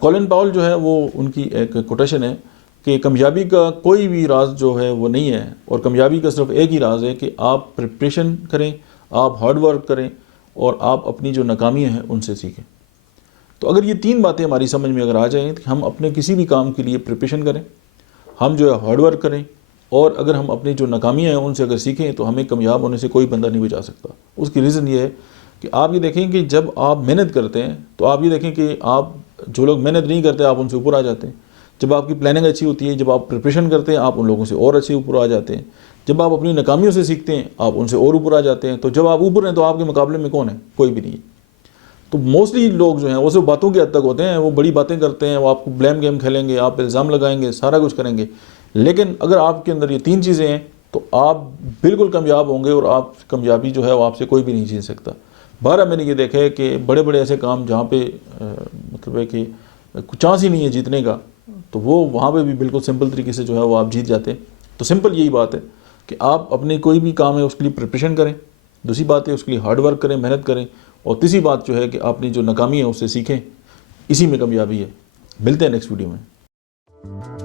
Colon پاول جو ہے وہ ان کی ایک کوٹیشن ہے کہ کامیابی کا کوئی بھی راز جو ہے وہ نہیں ہے، اور کامیابی کا صرف ایک ہی راز ہے کہ آپ پریپریشن کریں، آپ ہارڈ ورک کریں، اور آپ اپنی جو ناکامیاں ہیں ان سے سیکھیں۔ تو اگر یہ تین باتیں ہماری سمجھ میں اگر آ جائیں کہ ہم اپنے کسی بھی کام کے لیے پریپریشن کریں، ہم جو ہے ہارڈ ورک کریں، اور اگر ہم اپنی جو ناکامیاں ہیں ان سے اگر سیکھیں، تو ہمیں کامیاب ہونے سے کوئی بندہ نہیں بچا سکتا۔ اس کی ریزن یہ ہے کہ آپ یہ دیکھیں کہ جب آپ محنت کرتے ہیں تو آپ یہ دیکھیں کہ آپ جو لوگ محنت نہیں کرتے آپ ان سے اوپر آ جاتے ہیں۔ جب آپ کی پلاننگ اچھی ہوتی ہے، جب آپ پریپریشن کرتے ہیں، آپ ان لوگوں سے اور اچھے اوپر آ جاتے ہیں۔ جب آپ اپنی ناکامیوں سے سیکھتے ہیں، آپ ان سے اور اوپر آ جاتے ہیں۔ تو جب آپ اوپر ہیں تو آپ کے مقابلے میں کون ہے؟ کوئی بھی نہیں ہے۔ تو موسٹلی لوگ جو ہیں وہ صرف باتوں کی حد تک ہوتے ہیں، وہ بڑی باتیں کرتے ہیں، وہ آپ کو بلیم گیم کھیلیں گے، آپ پہ الزام لگائیں گے، سارا کچھ کریں گے، لیکن اگر آپ کے اندر یہ تین چیزیں ہیں تو آپ بالکل کامیاب ہوں گے، اور آپ کامیابی جو ہے وہ آپ سے کوئی بھی نہیں چھین سکتا۔ بارہ میں نے یہ دیکھا ہے کہ بڑے بڑے ایسے کام جہاں پہ مطلب ہے کہ چانس ہی نہیں ہے جیتنے کا، تو وہ وہاں پہ بھی بالکل سمپل طریقے سے جو ہے وہ آپ جیت جاتے ہیں۔ تو سمپل یہی بات ہے کہ آپ اپنے کوئی بھی کام ہے اس کے لیے پریپریشن کریں، دوسری بات ہے اس کے لیے ہارڈ ورک کریں، محنت کریں، اور تیسری بات جو ہے کہ اپنی جو ناکامی ہے اس سے سیکھیں۔ اسی میں کامیابی ہے۔ ملتے ہیں نیکسٹ ویڈیو میں۔